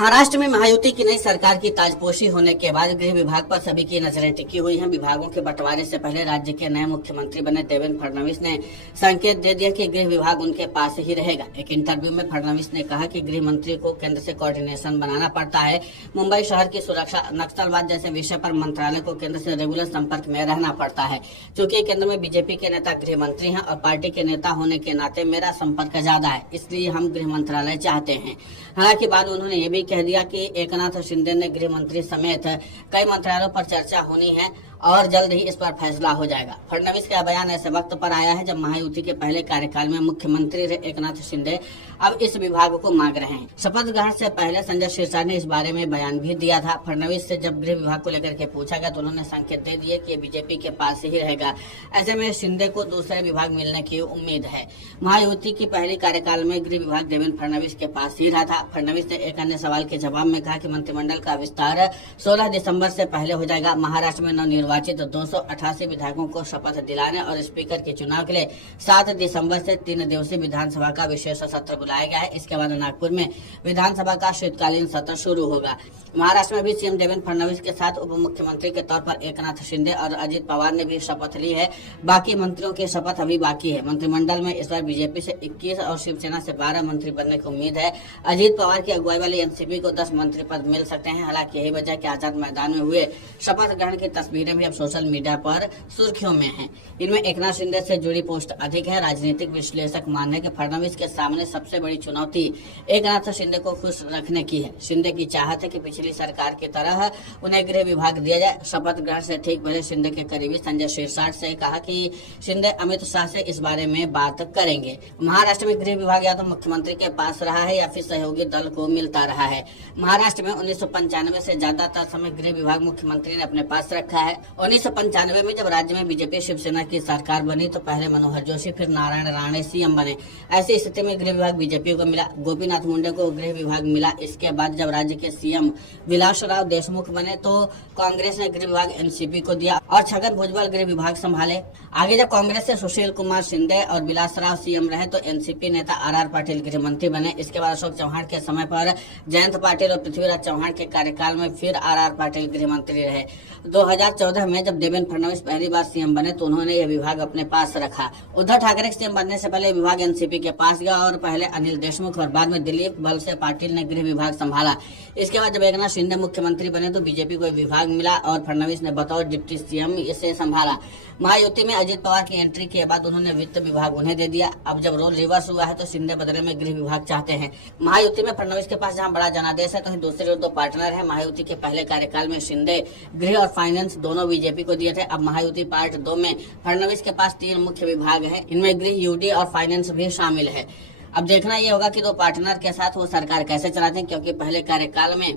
महाराष्ट्र में महायुति की नई सरकार की ताजपोशी होने के बाद गृह विभाग पर सभी की नजरें टिकी हुई हैं। विभागों के बंटवारे से पहले राज्य के नए मुख्यमंत्री बने देवेंद्र फडणवीस ने संकेत दे दिया कि गृह विभाग उनके पास ही रहेगा। एक इंटरव्यू में फडणवीस ने कहा कि गृह मंत्री को केंद्र से कोऑर्डिनेशन बनाना पड़ता है। मुंबई शहर की सुरक्षा, नक्सलवाद जैसे विषय पर मंत्रालय को केंद्र से रेगुलर संपर्क में रहना पड़ता है। क्योंकि केंद्र में बीजेपी के नेता गृह मंत्री हैं और पार्टी के नेता होने के नाते मेरा संपर्क ज्यादा है, इसलिए हम गृह मंत्रालय चाहते हैं। हालांकि बाद उन्होंने ये भी कह दिया कि एकनाथ शिंदे ने गृह मंत्री समेत कई मंत्रालयों पर चर्चा होनी है और जल्द ही इस पर फैसला हो जाएगा। फडणवीस का बयान ऐसे वक्त पर आया है जब महायुति के पहले कार्यकाल में मुख्यमंत्री रहे एकनाथ शिंदे अब इस विभाग को मांग रहे हैं। शपथ ग्रहण से पहले संजय सिरसा ने इस बारे में बयान भी दिया था। फडणवीस से जब गृह विभाग को लेकर के पूछा गया तो उन्होंने संकेत दे दिए कि बीजेपी के पास ही रहेगा। ऐसे में शिंदे को दूसरे विभाग मिलने की उम्मीद है। महायुति की पहली कार्यकाल में गृह विभाग देवेंद्र फडणवीस के पास ही रहा था। फडणवीस ने एक अन्य सवाल के जवाब में कहा कि मंत्रिमंडल का विस्तार 16 दिसंबर से पहले हो जाएगा। महाराष्ट्र में नवनिर्वाचित 288 विधायकों को शपथ दिलाने और स्पीकर के चुनाव के लिए 7 दिसंबर से 3 दिवसीय विधानसभा का विशेष सत्र बुलाया गया है। इसके बाद नागपुर में विधानसभा का शीतकालीन सत्र शुरू होगा। महाराष्ट्र में भी सीएम देवेंद्र फडणवीस के साथ उप मुख्यमंत्री के तौर पर एकनाथ शिंदे और अजित पवार ने भी शपथ ली है। बाकी मंत्रियों की शपथ अभी बाकी है। मंत्रिमंडल में इस बार बीजेपी से 21 और शिवसेना से 12 मंत्री बनने की उम्मीद है। अजित पवार की अगुवाई वाली एनसीपी को 10 मंत्री पद मिल सकते हैं। हालांकि यही वजह कि आजाद मैदान में हुए शपथ ग्रहण की तस्वीरें भी अब सोशल मीडिया पर सुर्खियों में हैं। इनमें एकनाथ शिंदे से जुड़ी पोस्ट अधिक है। राजनीतिक विश्लेषक मानते हैं कि फडणवीस के सामने सबसे बड़ी चुनौती एकनाथ शिंदे को खुश रखने की है। शिंदे की चाहत है कि पिछली सरकार की तरह उन्हें गृह विभाग दिया जाए। शपथ ग्रहण से ठीक पहले शिंदे के करीबी संजय सिरसा से कहा कि शिंदे अमित शाह से इस बारे में बात करेंगे। महाराष्ट्र में गृह विभाग या तो मुख्यमंत्री के पास रहा है या फिर सहयोगी दल को मिलता रहा है। महाराष्ट्र में 1995 से ज्यादातर समय गृह विभाग मुख्यमंत्री ने अपने पास रखा है। 1995 में जब राज्य में बीजेपी शिवसेना की सरकार बनी तो पहले मनोहर जोशी फिर नारायण राणे सीएम बने। ऐसी स्थिति में गृह विभाग बीजेपी को मिला। गोपीनाथ मुंडे को गृह विभाग मिला। इसके बाद जब राज्य के सीएम विलासराव देशमुख बने तो कांग्रेस ने गृह विभाग एनसीपी को दिया और छगन भुजबल गृह विभाग संभाले। आगे जब कांग्रेस से सुशील कुमार शिंदे और विलासराव सीएम रहे तो एनसीपी नेता आर पाटिल गृह मंत्री बने। इसके बाद अशोक चौहान के समय पर जयंत पाटिल और पृथ्वीराज चौहान के कार्यकाल में फिर आर पाटिल गृह मंत्री रहे। 2014 में जब देवेंद्र फडणवीस पहली बार सीएम बने तो उन्होंने यह विभाग अपने पास रखा। उद्धव ठाकरे सीएम बनने से पहले विभाग एनसीपी के पास गया और पहले अनिल देशमुख और बाद में दिलीप वलसे पाटिल ने गृह विभाग संभाला। इसके बाद जब एकनाथ शिंदे मुख्यमंत्री बने तो बीजेपी को विभाग मिला और फडणवीस ने बतौर डिप्टी सीएम इसे संभाला। महायुति में अजित पवार की एंट्री के बाद उन्होंने वित्त विभाग उन्हें दे दिया। अब जब रोल रिवर्स हुआ है तो शिंदे बदले में गृह विभाग चाहते हैं। महायुति में फडणवीस के पास जहां बड़ा जनादेश है तो दूसरे 2 पार्टनर हैं। महायुति के पहले कार्यकाल में शिंदे गृह और फाइनेंस दोनों बीजेपी को दिए थे। अब महायुति पार्ट 2 में फडणवीस के पास 3 मुख्य विभाग हैं। इनमें गृह, यूडी और फाइनेंस भी शामिल है। अब देखना यह होगा कि 2 पार्टनर के साथ वो सरकार कैसे चलाते हैं, क्योंकि पहले कार्यकाल में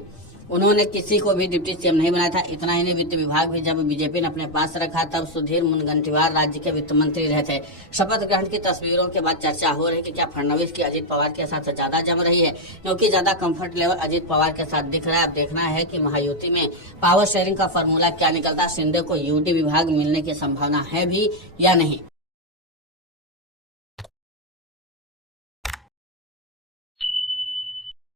उन्होंने किसी को भी डिप्टी सीएम नहीं बनाया था। इतना ही नहीं, वित्त विभाग भी जब बीजेपी ने अपने पास रखा तब सुधीर मुनगंटीवार राज्य के वित्त मंत्री रहे थे। शपथ ग्रहण की तस्वीरों के बाद चर्चा हो रही है कि क्या फडणवीस की अजित पवार के साथ ज्यादा जम रही है, क्योंकि ज्यादा कंफर्ट लेवल अजित पवार के साथ दिख रहा है। अब देखना है कि महायुति में पावर शेयरिंग का फॉर्मूला क्या निकलता है। शिंदे को यूडी विभाग मिलने की संभावना है भी या नहीं।